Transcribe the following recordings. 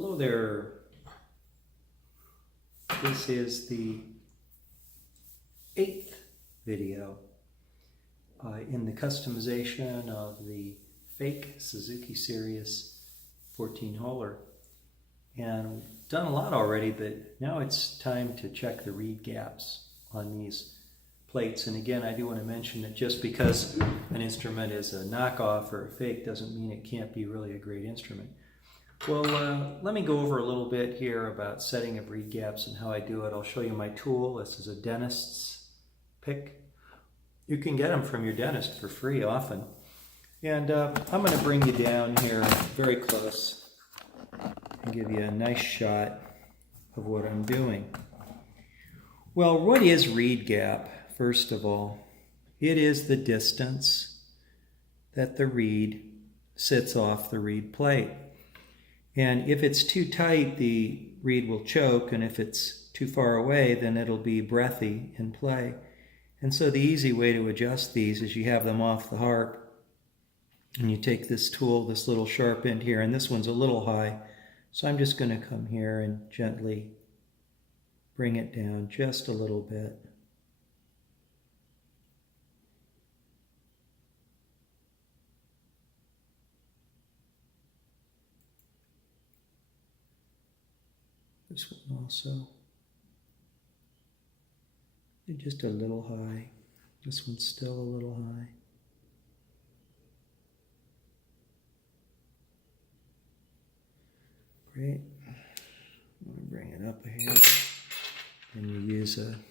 Hello there. This is the 8th video in the customization of the fake Suzuki Sirus 14 hauler. And we've done a lot already, but now it's time to check the reed gaps on these plates. And again, I do want to mention that just because an instrument is a knockoff or a fake doesn't mean it can't be really a great instrument. Well, let me go over a little bit here about setting of reed gaps and how I do it. I'll show you my tool. This is a dentist's pick. You can get them from your dentist for free often. And I'm going to bring you down here very close and give you a nice shot of what I'm doing. Well, what is reed gap, first of all? It is the distance that the reed sits off the reed plate. And if it's too tight, the reed will choke, and if it's too far away, then it'll be breathy in play. And so the easy way to adjust these is you have them off the harp, and you take this tool, this little sharp end here, and this one's a little high, so I'm just going to come here and gently bring it down just a little bit. This one also, just a little high. This one's still a little high. Great. I'm going to bring it up here, and you use an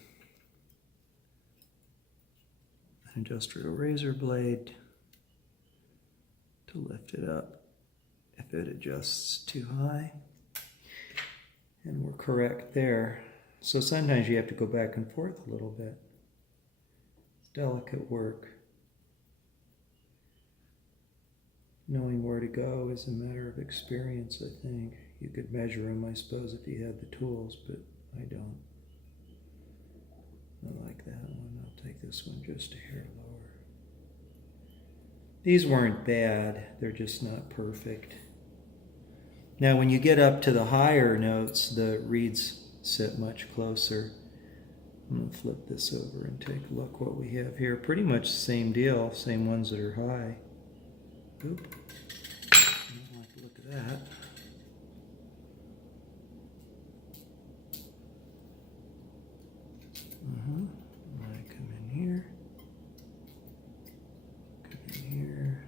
industrial razor blade to lift it up if it adjusts too high. And we're correct there. So sometimes you have to go back and forth a little bit. It's delicate work. Knowing where to go is a matter of experience, I think. You could measure them, I suppose, if you had the tools, but I don't. I like that one. I'll take this one just a hair lower. These weren't bad. They're just not perfect. Now, when you get up to the higher notes, the reeds sit much closer. I'm going to flip this over and take a look what we have here. Pretty much the same deal, same ones that are high. Oop. I don't like the look of that. I come in here. Come in here.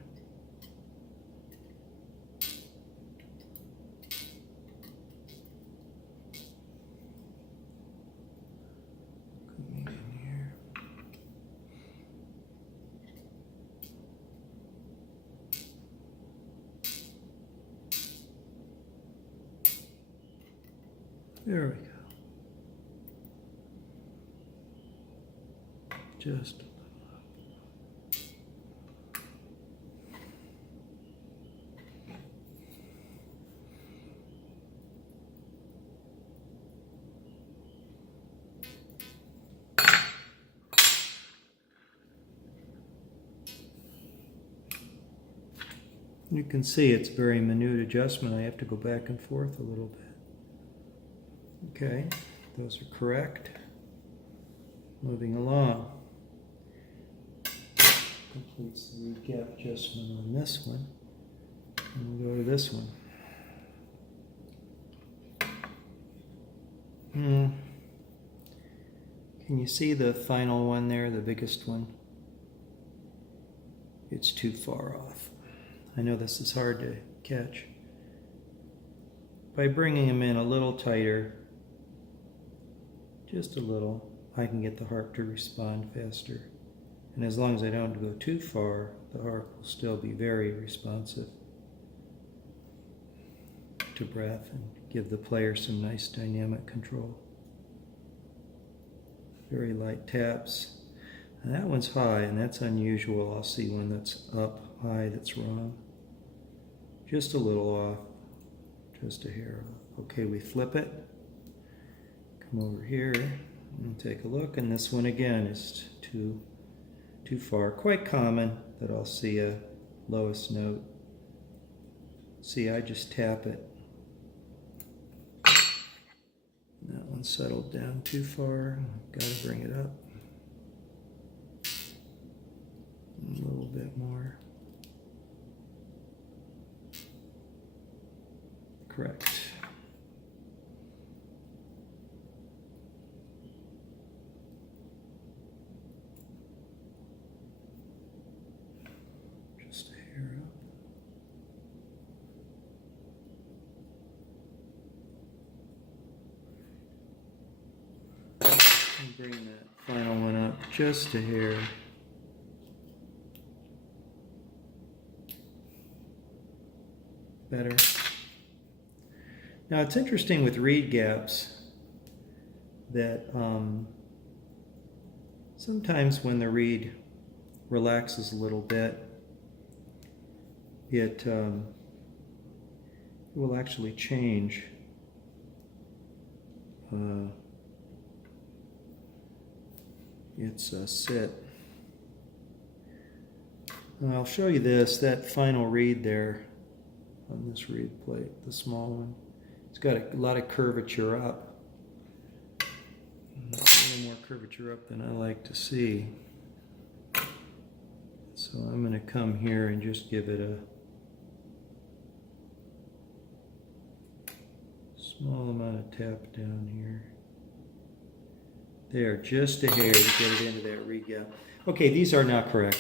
There we go. Just a little up. You can see it's very minute adjustment. I have to go back and forth a little bit. Okay, those are correct. Moving along. Completes the reed gap adjustment on this one. And we'll go to this one. Can you see the final one there, the biggest one? It's too far off. I know this is hard to catch. By bringing them in a little tighter, just a little, I can get the harp to respond faster. And as long as I don't go too far, the harp will still be very responsive to breath and give the player some nice dynamic control. Very light taps. And that one's high, and that's unusual. I'll see one that's up high that's wrong. Just a little off, just a hair off. Okay, we flip it. Come over here and take a look, and this one again is too far. Quite common that I'll see a lowest note. See, I just tap it one settled down too far. Got to bring it up a little bit more. Correct. Just a hair up. And bring that final one up just a hair. Better. Now it's interesting with reed gaps that sometimes when the reed relaxes a little bit, it will actually change its sit. And I'll show you this, that final reed there on this reed plate, the small one. It's got a lot of curvature up. A little more curvature up than I like to see. So I'm going to come here and just give it a small amount of tap down here. There, just a hair to get it into that reed gap. Okay, these are now correct.